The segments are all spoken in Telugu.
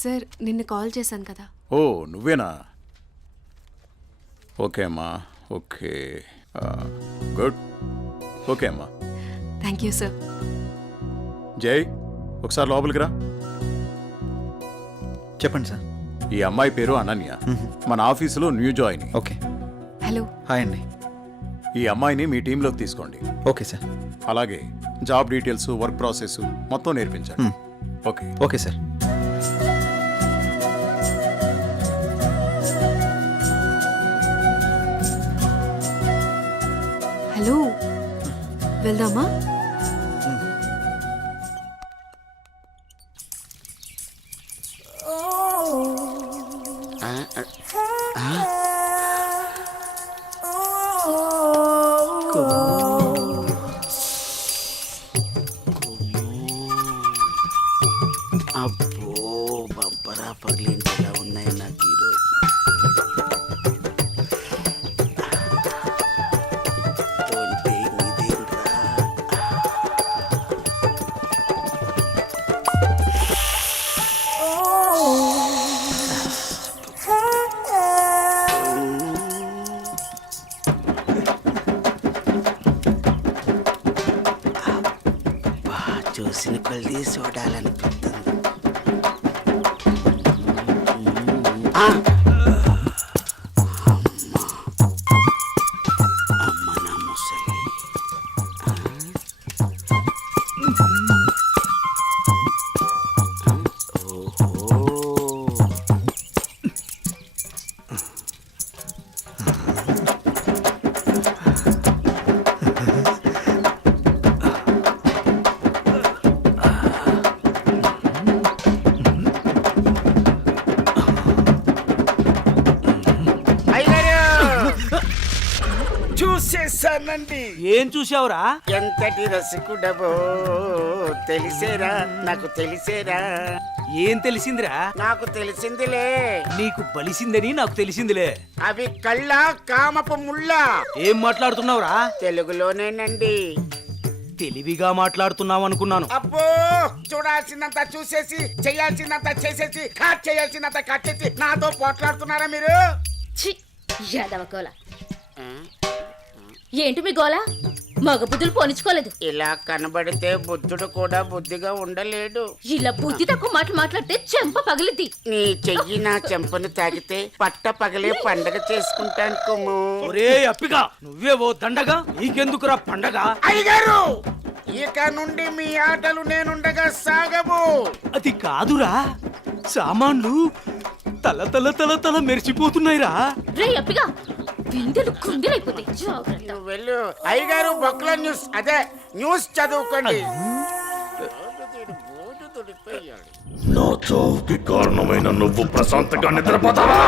సార్ నిన్న కాల్ చేశాను కదా. ఓ నువ్వేనా? ఓకే అమ్మా, ఓకే, గుడ్, ఓకే అమ్మా. Thank you sir. జై, ఒకసారి లోపలికి రా. చెప్పండి సార్. ఈ అమ్మాయి పేరు అనన్య, మన ఆఫీసులో new join. Okay. Hello. Hi అండి. ఈ అమ్మాయిని మీ టీంలోకి తీసుకోండి. Okay sir. అలాగే జాబ్ డీటెయిల్స్, వర్క్ ప్రాసెస్ మొత్తం నేర్పించండి. ఓకే. Okay sir. హలో, వెళ్దామా? అబ్బో బంపరా పగిలించేలా ఉన్నాయి నాకు ఈరోజు. చూసిన కొద్ది చూడాలనిపిస్తుంది. అమ్మ నా ముసలి. చూసేసానండి. ఏం చూసావురా? ఎంతటి రసికుడబో తెలిసేరా, నాకు తెలిసేరా. ఏం తెలిసిందిరా? నాకు తెలిసిందిలే. నీకు బలిసిందని నాకు తెలిసిందిలే. అవి కళ్ళ కామపు ముళ్ళ. ఏం మాట్లాడుతున్నావురా? తెలుగులోనేనండి. తెలివిగా మాట్లాడుతున్నావు అనుకున్నాను. అబ్బో, చూడాల్సినంత చూసేసి, చేయాల్సినంత చేసేసి, కట్ చేయాల్సినంత కట్ చేసి నాతో పోట్లాడుతున్నారా మీరు? యాదవ గోల. ఏంటి మీ గోల? మగ బుద్ధులు పోనిచ్చుకోలేదు. ఇలా కనబడితే బుద్ధుడు కూడా బుద్ధిగా ఉండలేడు. ఇలా బుద్ధి తక్కువ మాటలు మాట్లాడితే చెంప పగిలిద్ది. నీ చెయ్యి నా చెంపను తాగితే పట్ట పగలే పండగ చేసుకుంటాను కుమ్ము. ఒరే అప్పిగా, నువ్వే ఓ దండగా, నీకెందుకురా పండగ? అయ్యగారు, ఇక నుండి మీ ఆటలు నేనుండగా సాగవు. అది కాదురా, సామాన్లు తల తల తల తల మెరిసిపోతున్నాయిరా. రే అప్పిగా, బిందెలు కుండెలైపోతాయి. జాగ్రత్త. నువ్వు వెళ్ళు. అయ్యగారు బొక్కల న్యూస్, అదే న్యూస్ చదువుకోండి. నా చావుకి కారణమైన నువ్వు ప్రశాంతంగా నిద్రపోతావా?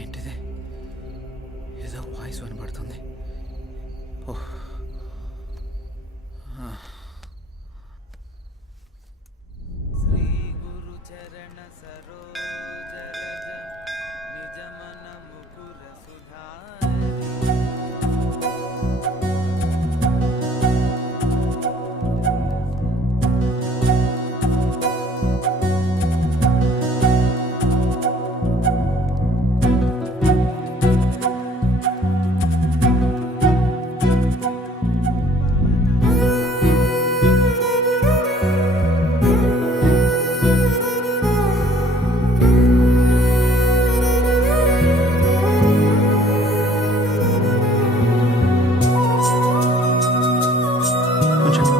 ఏంటిది? ఏదో వాయిస్ వినబడుతుంది. ఓహ్,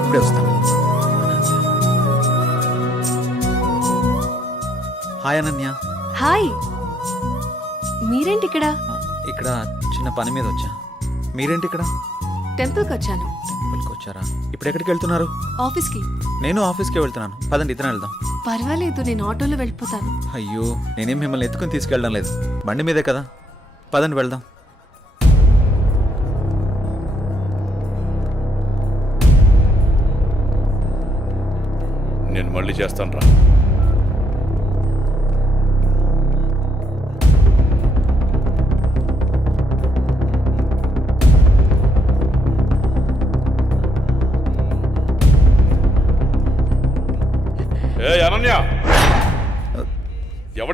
ఇప్పుడే వస్తాను. హాయ్ అనన్య. హాయ్, మీరేంటి ఇక్కడ? ఇక్కడ చిన్న పని మీద వచ్చా. మీరేంటి ఇక్కడ? టెంపుల్కి వచ్చాను. టెంపుల్కి వచ్చారా? ఇప్పుడు ఎక్కడికి వెళ్తున్నారు? ఆఫీస్కి. నేను ఆఫీస్కి వెళ్తున్నాను. పదండి, ఇద్దరం వెళ్దాం. పర్వాలేదు, నేను ఆటోలో వెళ్ళిపోతాను. అయ్యో, నేనేం మిమ్మల్ని ఎత్తుకుని తీసుకెళ్ళడం లేదు, బండి మీదే కదా. పదండి వెళ్దాం. నేను మళ్ళీ చేస్తాను రా.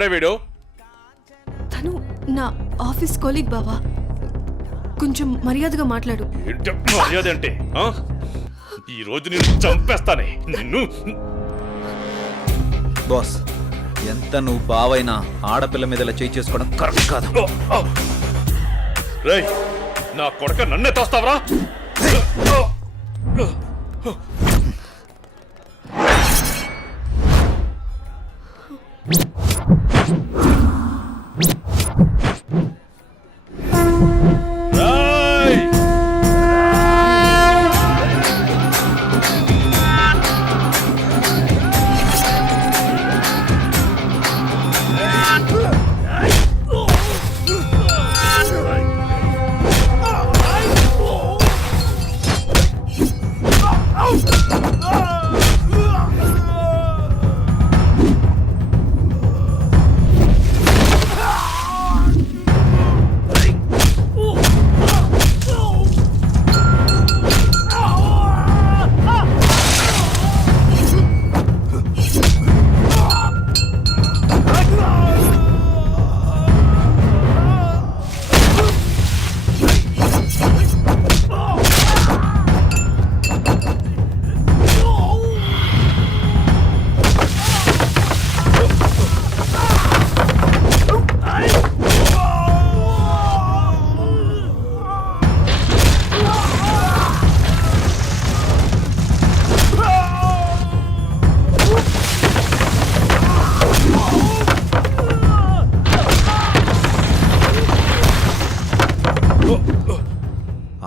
ఎవడే వీడు? తను నా ఆఫీస్ కొలీగ్ బావా. కొంచెం మర్యాదగా మాట్లాడు. ఏంటి మర్యాద అంటే? ఆ? ఈ రోజు నేను చంపేస్తానే నిన్ను. బాస్, ఎంత నువ్వు బావైనా ఆడపిల్ల మీద ఇలా చేయి చేసుకోవడం కరెక్ట్ కాదు. రేయ్, నా కొడక నన్నే తోస్తావరా? రేయ్!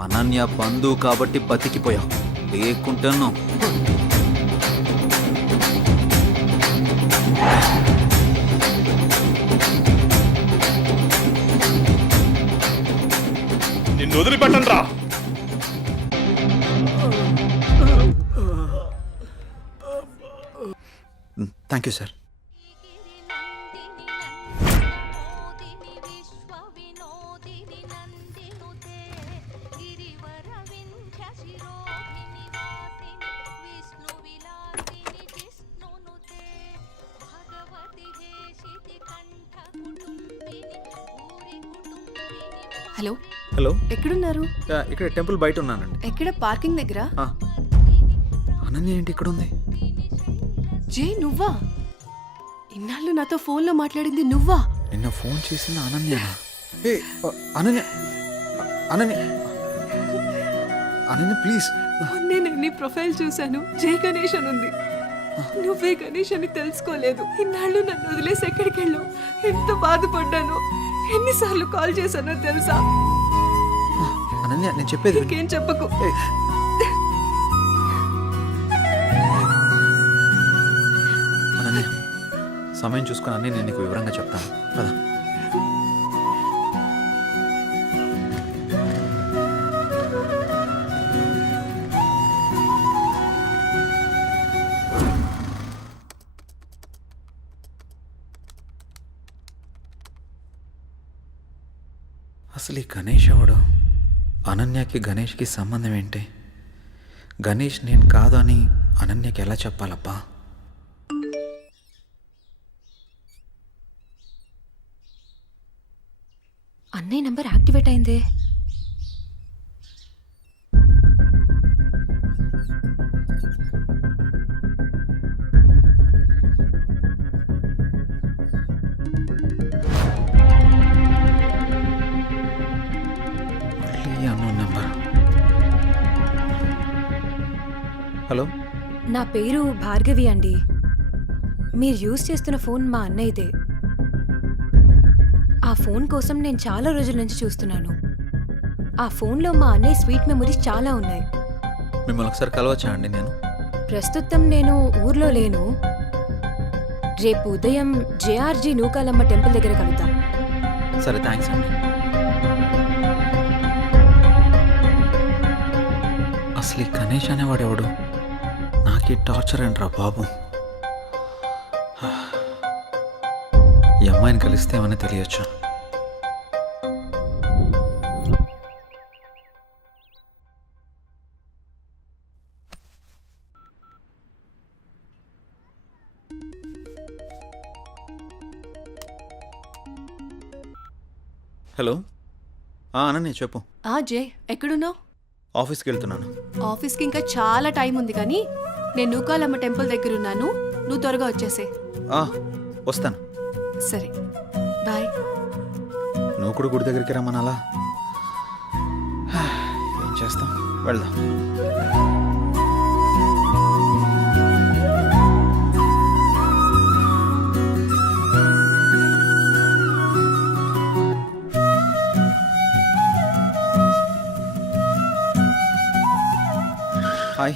అనన్య బంధువు కాబట్టి బతికిపోయావు, లేకుంటాను. నిన్ను వదిలిపెట్టను రా. Thank you sir. Hello, hello, ఎక్కడున్నారు? ఇక్కడ టెంపుల్ బయట ఉన్నానండి. ఎక్కడ? పార్కింగ్ దగ్గర. ఆ, అనన్య ఏంటి ఇక్కడ ఉంది? జే, నువ్వా? ఇన్నాళ్ళు నాతో ఫోన్లో మాట్లాడింది నువ్వా? నిన్న ఫోన్ చేసింది అనన్య. అనన్య, అనన్య, అనన్య ప్లీజ్. నేను నీ ప్రొఫైల్ చూశాను, జై గణేష్ అని ఉంది. నువ్వే గణేష్ అని తెలుసుకోలేదు. ఇన్నాళ్ళు నన్ను వదిలేసి ఎక్కడికి వెళ్ళావు? ఎంత బాధపడ్డాను, ఎన్నిసార్లు కాల్ చేశానో తెలుసా? అనన్య, నేను చెప్పేది విను. ఇంకేం చెప్పకు. అనన్య, సమయం చూసుకొని అన్నీ నేను నీకు వివరంగా చెప్తాను కదా. అసలు ఈ గణేష్ ఎవడు? అనన్యకి గణేష్కి సంబంధం ఏంటి? గణేష్ నేను కాదు అని అనన్యకి ఎలా చెప్పాలబ్బా? అన్నయ్య నంబర్ యాక్టివేట్ అయిందే. నెంబర్. హలో, నా పేరు భార్గవి అండి. మీరు యూజ్ చేస్తున్న ఫోన్ మా అన్నయ్యదే. ఆ ఫోన్ కోసం నేను చాలా రోజుల నుంచి చూస్తున్నాను. ఆ ఫోన్లో మా అన్నయ్య స్వీట్ మెమరీస్ చాలా ఉన్నాయి. మిమ్మల్ని ఒకసారి కలవచ్చా అండి? నేను ప్రస్తుతం నేను ఊర్లో లేను. రేపు ఉదయం జేఆర్జీ నూకాలమ్మ టెంపుల్ దగ్గర కలుద్దాం. సరే, థ్యాంక్స్ అండి. అసలు ఈ గణేష్ అనేవాడు ఎవడు? నాకు టార్చర్ ఏంట్రా బాబు. ఈ అమ్మాయిని కలిస్తే ఏమని తెలియచ్చు. హలో అనన్య చెప్పు. జే ఎక్కడున్నావు? ఆఫీస్కి వెళ్తున్నాను. ఆఫీస్కి ఇంకా చాలా టైం ఉంది కానీ నేను నూకాలమ్మ టెంపుల్ దగ్గర ఉన్నాను, నువ్వు త్వరగా వచ్చేసే. వస్తాను. సరే బాయ్. నువ్వు కూడా గుడి దగ్గరికి రమ్మనాలా? ఏం చేస్తాం, వెళ్దాం. హాయ్.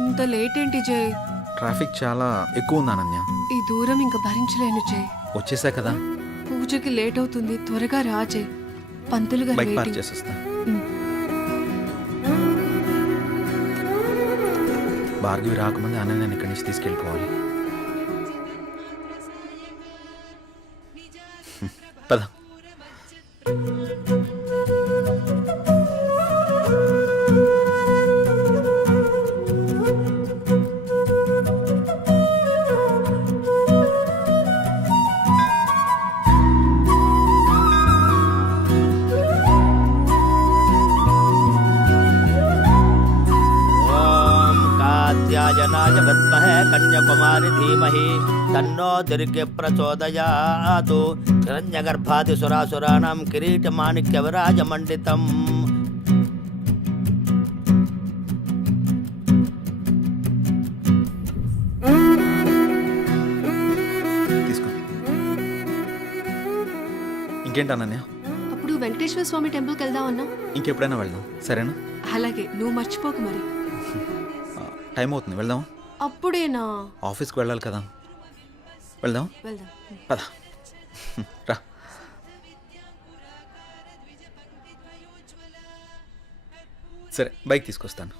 ఇంత లేట్ ఏంటి జయ్? ట్రాఫిక్ చాలా ఎక్కువ ఉంది అనన్య. ఈ దూరం ఇంకా భరించలేను జయ్. వచ్చేసా కదా. పూజకి లేట్ అవుతుంది, త్వరగా రా జయ్. పంతులు గారు బైక్ పార్క్ waiting. చేసేస్తా. భార్గవి రాకముందే అనన్యని ఇక్కడి నుంచి తీసుకెళ్ళిపోవాలి. పద. ఓం కాత్యాయనాయ విద్మహే కన్యాకుమారి ధీమహి తన్నో దుర్గే ప్రచోదయాతు. హిరణ్యగర్భాది సురాసురాణం కిరీటమాణిక్య విరాజమండితం. తీసుకో. ఇంకేంటి అనన్య? అప్పుడు వెంకటేశ్వర స్వామి టెంపుల్కి వెళ్దాం అన్నా. ఇంకెప్పుడైనా వెళ్దాం, సరేనా? అలాగే, నువ్వు మర్చిపోకు మరి. టైం అవుతుంది, వెళ్దాం. అప్పుడేనా? ఆఫీస్కి వెళ్ళాలి కదా. వెళ్దాం. వెళ్దాం. పద. రా. సరే, బైక్ తీసుకొస్తాను.